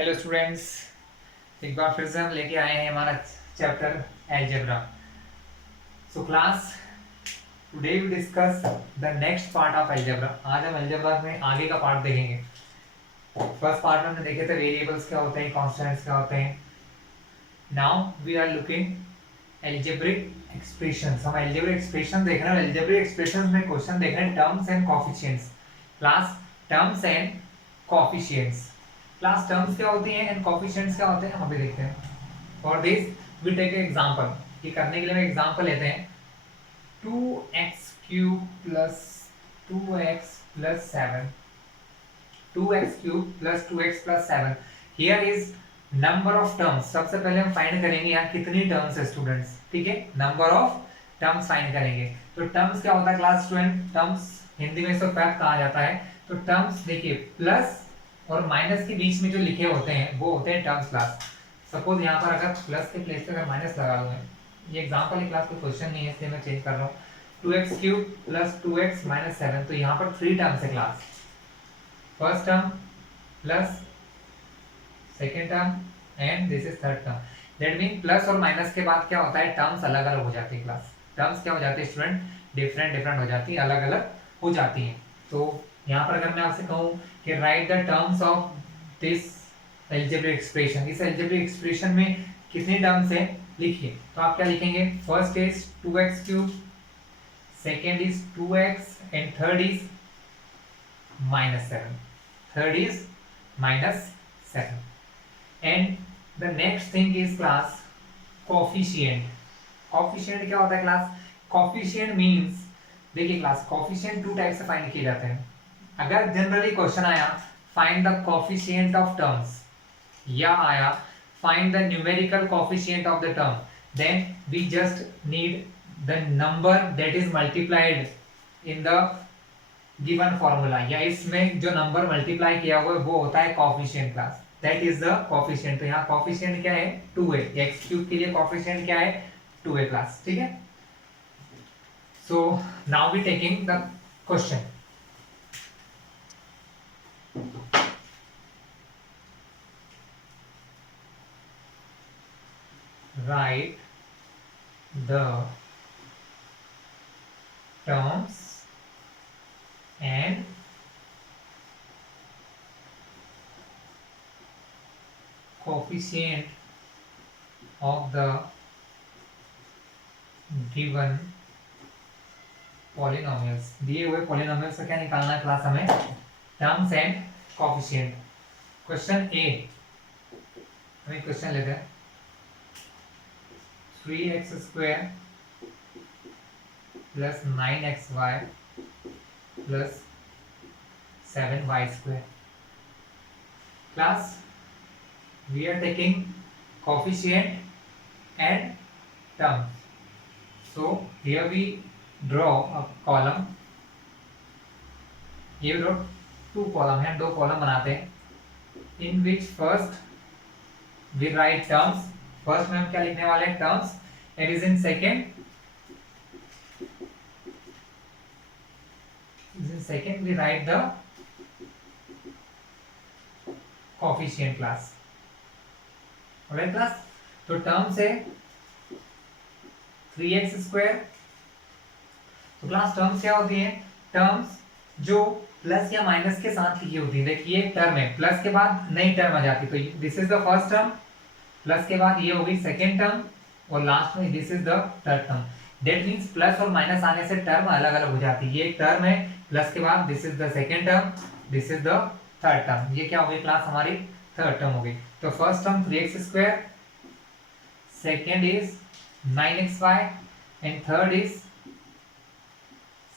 Hello students, एक बार फिर से हम लेके आए हैं हमारा chapter algebra. So class, today we discuss the next part of algebra. आज हम अलजेब्रा में आगे का पार्ट देखेंगे। फर्स्ट पार्ट में हमने देखे थे वेरिएबल्स क्या होते हैं, कॉन्स्टेंट्स क्या होते हैं। Now we are looking algebraic expressions. हम अलजेब्रिक एक्सप्रेशन देख रहे हैं। अलजेब्रिक एक्सप्रेशंस में क्वेश्चन देख रहे हैं terms and coefficients. Class, terms and coefficients. Class, terms क्या होती हैं एंड कोएफिशिएंट्स क्या होते हैं, हम अभी देखते हैं। For this we take example. ये करने के लिए हम एग्जांपल लेते हैं। 2x³ plus 2x+7, 2x³ plus 2x+7। Here is number of terms. सबसे पहले हम फाइंड करेंगे यहाँ कितनी टर्म्स है स्टूडेंट्स, ठीक है। नंबर ऑफ टर्म्स फाइंड करेंगे। तो टर्म्स क्या होता है क्लास स्टूडेंट? टर्म्स हिंदी में इसको फैक्ट कहा जाता है। तो टर्म्स देखिए, प्लस और माइनस के बीच में जो लिखे होते हैं वो होते हैं टर्म्स क्लास। सपोज यहाँ पर अगर प्लस के प्लेस पे अगर माइनस लगा दूं, ये एग्जांपल है क्लास, कोई क्वेश्चन नहीं है इसलिए मैं चेंज कर रहा हूँ। 2x³ प्लस 2x-7, तो यहाँ पर 3 टर्म्स है class. First term plus second term and this is third term. That mean plus और माइनस के बाद क्या होता है, टर्म्स अलग अलग हो जाती है क्लास। टर्म्स क्या हो जाती है स्टूडेंट? डिफरेंट डिफरेंट हो जाती है, अलग अलग हो जाती हैं। तो यहाँ पर अगर मैं आपसे कहूँ कि right the terms of this algebraic expression, इस अलजेब्रिक एक्सप्रेशन में कितनी टर्म्स है लिखिए। तो आप क्या लिखेंगे? First is 2x³, second is 2x and third is -7। Third is -7 and the next thing is class coefficient. Coefficient क्या होता है क्लास? कोफिशिएंट मींस, देखिए क्लास, कोफिशिएंट 2 टाइप से फाइंड किए जाते हैं। अगर जनरली क्वेश्चन आया find the coefficient of terms, या आया find the numerical coefficient of the term, then we just need the number that is multiplied in the given formula, या इसमें जो नंबर मल्टीप्लाई किया हुआ है वो होता है coefficient class. That is the coefficient. तो यहाँ कोफिशिएंट क्या है? 2 है। x³ के लिए कोफिशिएंट क्या है? 2 है क्लास, ठीक है। So now we taking the question. Write the terms and coefficient of the given polynomials। दिए हुए पॉलिनोमियल्स का क्या निकालना है क्लास हमें? Terms and coefficient. क्वेश्चन ए, हमें क्वेश्चन लेते हैं। 3x² plus 9xy plus 7y²। Class, we are taking coefficient and terms. So here we draw a column. ये रो 2 कॉलम है, 2 कॉलम बनाते हैं। In which first we write terms. First में हम क्या लिखने वाले हैं? Terms. And is in second we write the coefficient class। Alright class, तो टर्म्स है 3x²। तो क्लास टर्म्स क्या होती है? टर्म्स जो प्लस या माइनस के साथ लिखी होती है। देखिए एक टर्म है, प्लस के बाद नई टर्म आ जाती है, तो this is the first term, plus के बाद ये हो गई सेकेंड टर्म, और लास्ट में this is the third term. That means plus और माइनस आने से टर्म अलग अलग हो जाती है। ये एक टर्म है, प्लस के बाद this is the second term, this is the third term. ये क्या हो गई क्लास? हमारी थर्ड टर्म हो गई। तो first term 3x², second is 9xy and third is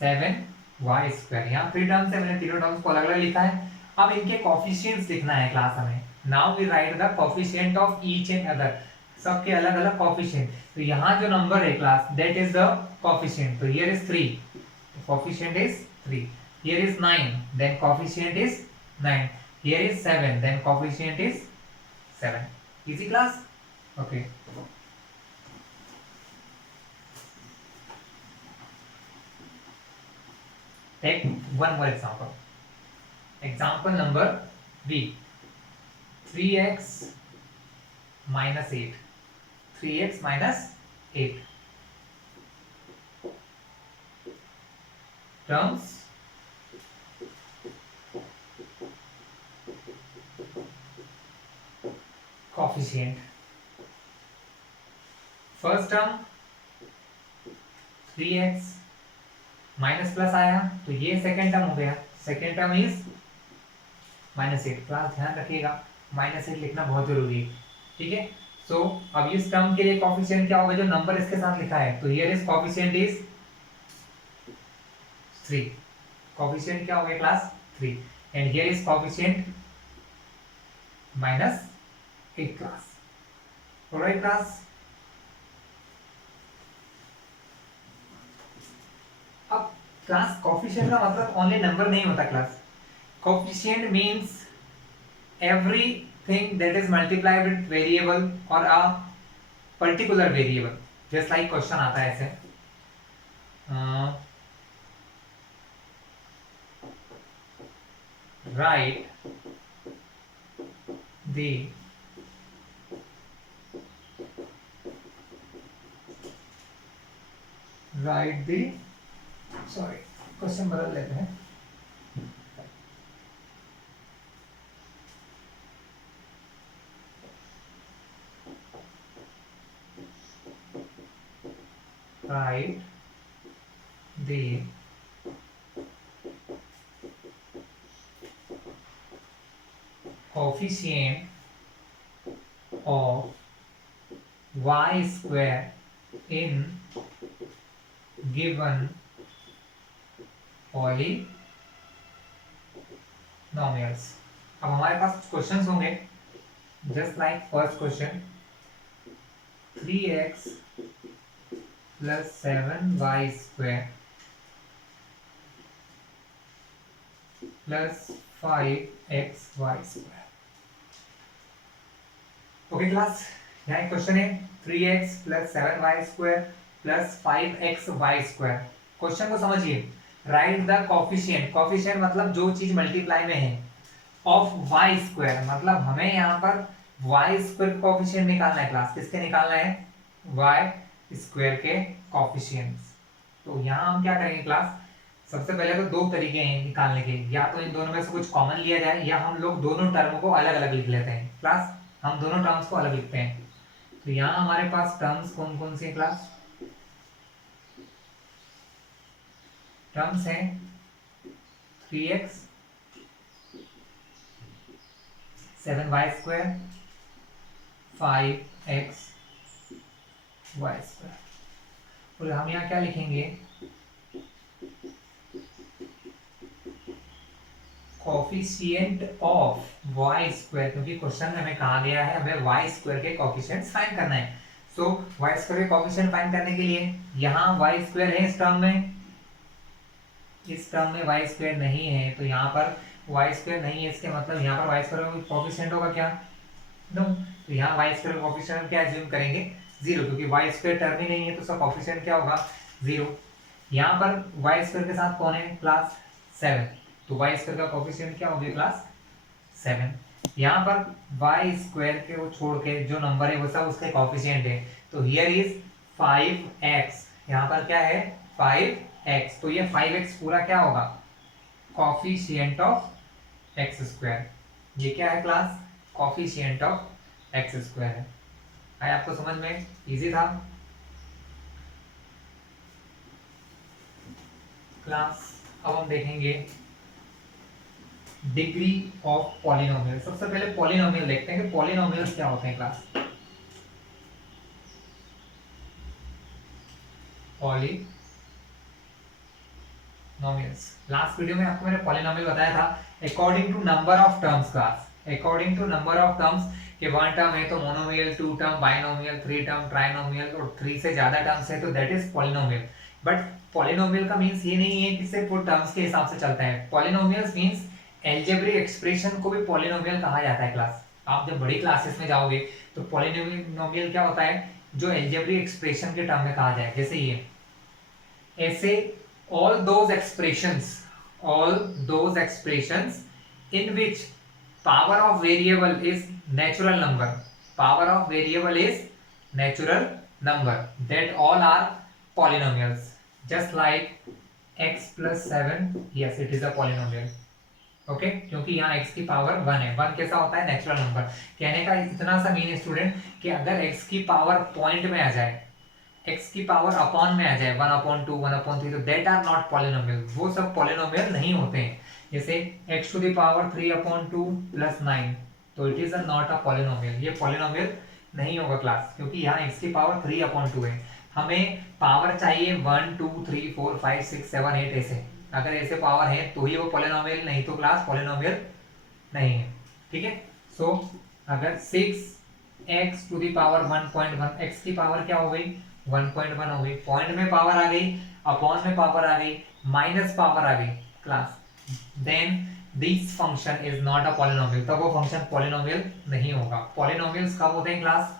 7y²। यहाँ 3 टर्म्स है, मैंने तीनों टर्म्स को अलग अलग लिखा है। अब इनके कोफिशिएंट्स लिखना है क्लास हमें। Now we write the coefficient of each and other, सबके अलग अलग कोफिशिएंट। तो यहाँ जो नंबर है class, that is the coefficient. तो here is 3, coefficient is 3। Here is 9, then coefficient is 9। Here is 7, then coefficient is 7। Easy class? Okay. Take one more example. Example number B. 3x minus 8, 3x minus 8 terms coefficient. First term 3x minus plus आया तो ये second term हो गया, second term is -8। Class ध्यान रखिएगा, -8 लिखना बहुत जरूरी है, ठीक है। सो अब इस टर्म के लिए कोफिशिएंट क्या होगा, जो नंबर इसके साथ लिखा है, तो here is coefficient is 3। Coefficient क्या हो गया class 3, and here is coefficient -8 class. Alright class, अब क्लास कोफिशिएंट का मतलब ओनली नंबर नहीं होता class. Coefficient means everything that is multiplied with variable or a particular variable, just like question आता है ऐसे, write the sorry क्वेश्चन बदल लेते हैं। write the coefficient of y square in given polynomials। अब हमारे पास क्वेश्चंस होंगे, just like first question 3x plus 7y square plus 5xy square। Okay class, यहाँ एक क्वेश्चन है 3x plus 7y square plus 5xy square। Question को समझिए, right the coefficient, coefficient मतलब जो चीज मल्टीप्लाई में है, ऑफ y स्क्वायर मतलब हमें यहाँ पर y स्क्वायर का कोफिशिएंट निकालना है क्लास। किसके निकालना है, y स्क्वायर के कोफिशिएंट्स। तो यहाँ हम क्या करेंगे क्लास, सबसे पहले तो दो तरीके हैं निकालने के, या तो इन दोनों में से कुछ कॉमन लिया जाए, या हम लोग दोनों टर्म को अलग अलग लिख लेते हैं क्लास। हम दोनों टर्म्स को अलग लिखते हैं। तो यहाँ हमारे पास टर्म्स कौन कौन से क्लास, टर्म्स हैं 3x 7y square 5xy square। और हम यहाँ क्या लिखेंगे, कोफिशिएंट ऑफ y स्क्वायर, क्योंकि क्वेश्चन में हमें कहा गया है हमें y स्क्वायर के कोफिशिएंट्स फाइंड करना है। सो y स्क्वायर के कोफिशिएंट फाइंड करने के लिए यहाँ y स्क्वायर है इस टर्म में, इस टर्म में y स्क्वायर नहीं है, तो यहाँ पर y स्क्वायर नहीं है, इसके मतलब यहाँ पर y स्क्वायर का कोफिशिएंट होगा क्या, नो। तो यहाँ y स्क्वायर का कोफिशिएंट क्या एज्यूम करेंगे, 0, क्योंकि y स्क्वायर टर्म ही नहीं है तो उसका कोफिशिएंट क्या होगा, 0। यहाँ पर y स्क्वायर के साथ कौन है क्लास, 7, तो y स्क्वायर का कोफिशिएंट क्या हो गया क्लास 7। यहाँ पर y स्क्वायर के वो छोड़ के जो नंबर है वो सब उसके कोफिशिएंट है, तो हियर इज 5x, यहाँ पर क्या है 5x, तो ये 5x पूरा क्या होगा, कोफिशिएंट ऑफ x स्क्वायर। ये क्या है class, coefficient of x square है। आया आपको समझ में, इजी था क्लास। अब हम देखेंगे डिग्री ऑफ पॉलिनोमियल। सबसे पहले पॉलिनोमियल देखते हैं कि पॉलिनोमियल्स क्या होते हैं क्लास। पॉलिनोमियल्स, लास्ट वीडियो में आपको मैंने पॉलिनोमियल बताया था according to number of terms class, according to number of terms, कि 1 टर्म है तो monomial, 2 term binomial, 3 term trinomial, और 3 से ज्यादा टर्म्स है तो that is polynomial. But polynomial का मींस ये नहीं है कि सिर्फ वो टर्म्स के हिसाब से चलता है। पॉलिनोमियल्स मींस एल्जेब्रिक एक्सप्रेशन को भी पॉलिनोमियल कहा जाता है क्लास। आप जब बड़ी क्लासेस में जाओगे तो पॉलिनोमियल क्या होता है, जो एल्जेब्रिक एक्सप्रेशन के टर्म में कहा जाए, जैसे ये, ऐसे all those expressions in which power of variable is natural number. Power of variable is natural number. That all are polynomials. Just like x plus 7, yes it is a polynomial. Okay क्योंकि यहाँ x की power 1 है. 1 कैसा होता है? Natural number. कहने का इतना सा मीन स्टूडेंट कि अगर x की पावर पॉइंट में आ जाए, x की पावर अपॉन में आ जाए 1/2 1/3, तो दैट आर नॉट पॉलिनोमियल. वो सब पॉलिनोमियल नहीं होते हैं. जैसे x to the power 3/2 plus 9, तो it is not a polynomial. ये पॉलिनोमियल नहीं होगा क्लास, क्योंकि यहाँ x की पावर 3/2 है. हमें पावर चाहिए 1 2 3 4 5 6 7 8 ऐसे. अगर ऐसे पावर है तो ही वो पॉलिनोमियल, नहीं तो क्लास पॉलिनोमियल नहीं है. ठीक है. सो अगर 6x to the power 1.1, x की पावर क्या हो गई? 1.1 हो गई. पॉइंट में पावर आ गई, अपॉन में पावर आ गई, माइनस पावर आ गई class. Then this function is not a polynomial. तब वो फंक्शन पॉलिनोमियल नहीं होगा. पॉलिनोमियल्स कब होते हैं क्लास?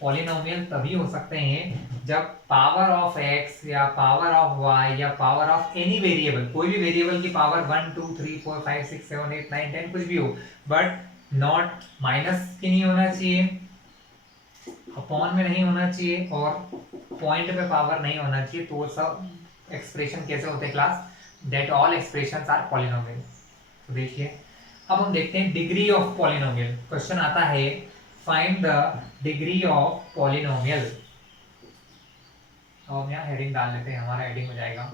पॉलिनोमियल तभी हो सकते हैं जब पावर ऑफ x या पावर ऑफ y या पावर ऑफ एनी वेरिएबल, कोई भी वेरिएबल की पावर 1 2 3 4 5 6 7 8 9 10 कुछ भी हो, बट नॉट माइनस की नहीं होना चाहिए, अपॉन में नहीं होना चाहिए, और पॉइंट पे पावर नहीं होना चाहिए. तो वो सब एक्सप्रेशन कैसे होते हैं class? That all expressions are polynomial. तो देखिए अब हम देखते हैं डिग्री ऑफ पॉलिनोमियल. क्वेश्चन आता है find the degree of polynomial. तो हम यहाँ हेडिंग डाल लेते हैं, हमारा हेडिंग हो जाएगा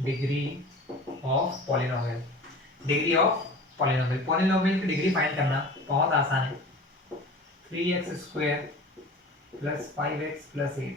degree of polynomial. Degree of polynomial. Polynomial की डिग्री फाइंड करना बहुत आसान है. 3x² plus 5x plus 8.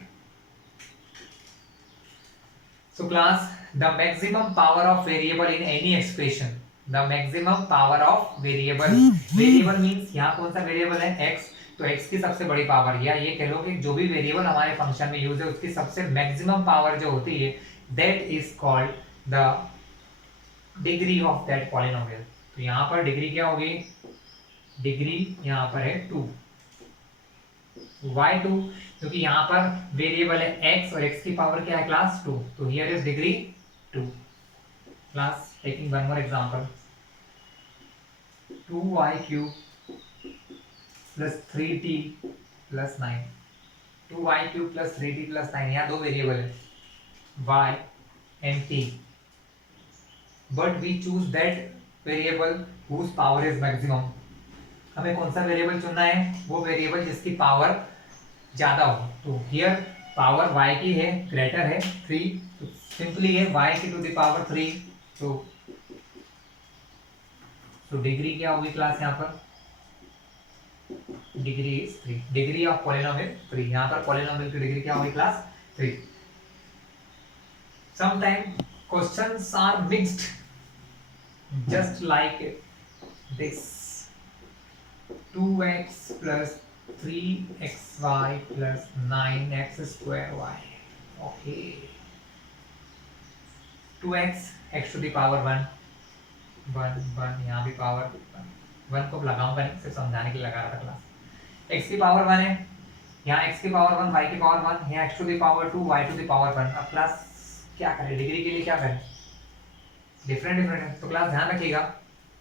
So class, the maximum power of variable in any expression. The maximum power of variable. Variable means यहाँ कौन सा वेरिएबल है? x. तो x की सबसे बड़ी पावर, या ये कह लो कि जो भी वेरिएबल हमारे फंक्शन में यूज है उसकी सबसे मैक्सिमम पावर जो होती है, that is called the degree of that polynomial. तो यहाँ पर डिग्री क्या होगी? डिग्री यहाँ पर है 2. y2, क्योंकि यहाँ पर वेरिएबल है x और x की पावर क्या है क्लास? 2. तो here is degree 2. Class taking one more example. 2y³ plus 3t plus 9. 2y³ plus 3t plus 9. यहाँ दो वेरिएबल है y and t, but we choose that variable whose power is maximum. हमें कौन सा variable चुनना है? वो वेरिएबल जिसकी पावर ज्यादा हो. तो हियर पावर y की है, ग्रेटर है 3, तो सिंपली है y की टू द पावर 3. तो डिग्री क्या होगी क्लास? यहाँ पर degree is 3. Degree of polynomial 3. यहाँ पर पॉलिनोमियल की डिग्री क्या होगी class? 3. Sometime questions are mixed, just like this. 2x plus 3xy plus 9x² y. Okay. 2x x to the power 1 यहाँ भी पावर 1 को लगाऊंगा नहीं, सिर्फ समझाने के लिए लगा रहा था क्लास. x की पावर 1 है, यहाँ x की पावर 1 y की पावर 1, यहाँ x to the power 2 y to the power 1. अब क्लास क्या करें? डिग्री के लिए क्या करें? डिफरेंट है. तो क्लास ध्यान रखिएगा,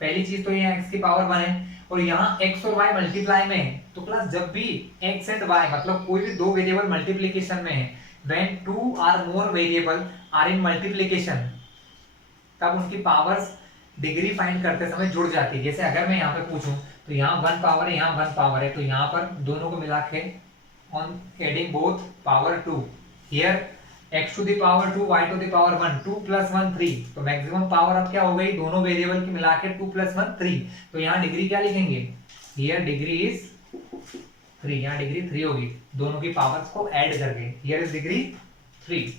पहली चीज तो ये x की पावर 1 है और यहाँ x और y मल्टीप्लाई में है. तो क्लास जब भी x एंड y मतलब कोई भी दो वेरिएबल मल्टीप्लिकेशन में है, when two or more variable are in multiplication, तब उनकी पावर्स डिग्री फाइंड करते समय जुड़ जाती है. जैसे अगर मैं यहाँ पे पूछूं तो यहाँ 1 पावर है, यहाँ 1 पावर है, तो यहाँ पर दोनों को मिला के on adding both power 2, here x to the power 2 y to the power 1, 2 plus 1 3. तो मैक्सिमम पावर अब क्या हो गई? दोनों वेरिएबल की मिला के 2 प्लस 1 3. तो यहाँ डिग्री क्या लिखेंगे? Here degree is 3. यहाँ डिग्री 3 होगी दोनों की पावर्स को ऐड करके. Here is degree 3.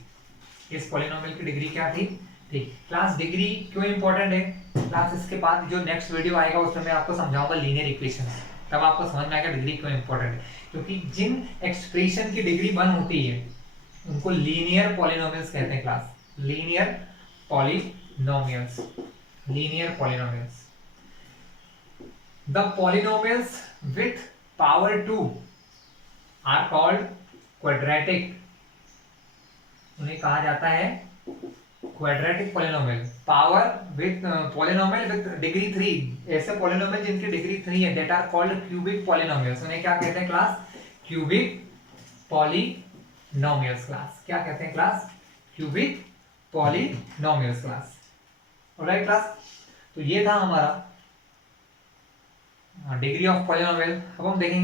इस पॉलिनोमियल की डिग्री क्या थी? ठीक. क्लास डिग्री क्यों इंपॉर्टेंट है? क्लास इसके बाद जो नेक्स्ट वीडियो आएगा उसमें मैं आपको समझाऊंगा लीनियर इक्वेशंस. तब आपको समझ में आएगा डिग्री क्यों इंपॉर्टेंट है. क्योंकि जिन एक्सप्रेशन की डिग्री 1 होती है उनको लीनियर पॉलिनोमियल्स कहते हैं class. Linear polynomials. Linear polynomials. The polynomials with power 2 are called quadratic. उन्हें कहा जाता है quadratic polynomial power with polynomial with degree 3, ऐसे पॉलिनोमियल जिनकी डिग्री 3 है, that are called cubic polynomials. उन्हें क्या कहते हैं क्लास? Cubic polynomials class. क्या कहते हैं class? Cubic polynomials class. Alright class, तो ये था हमारा डिग्री ऑफ पॉलिनोमियल। अब हम देखेंगे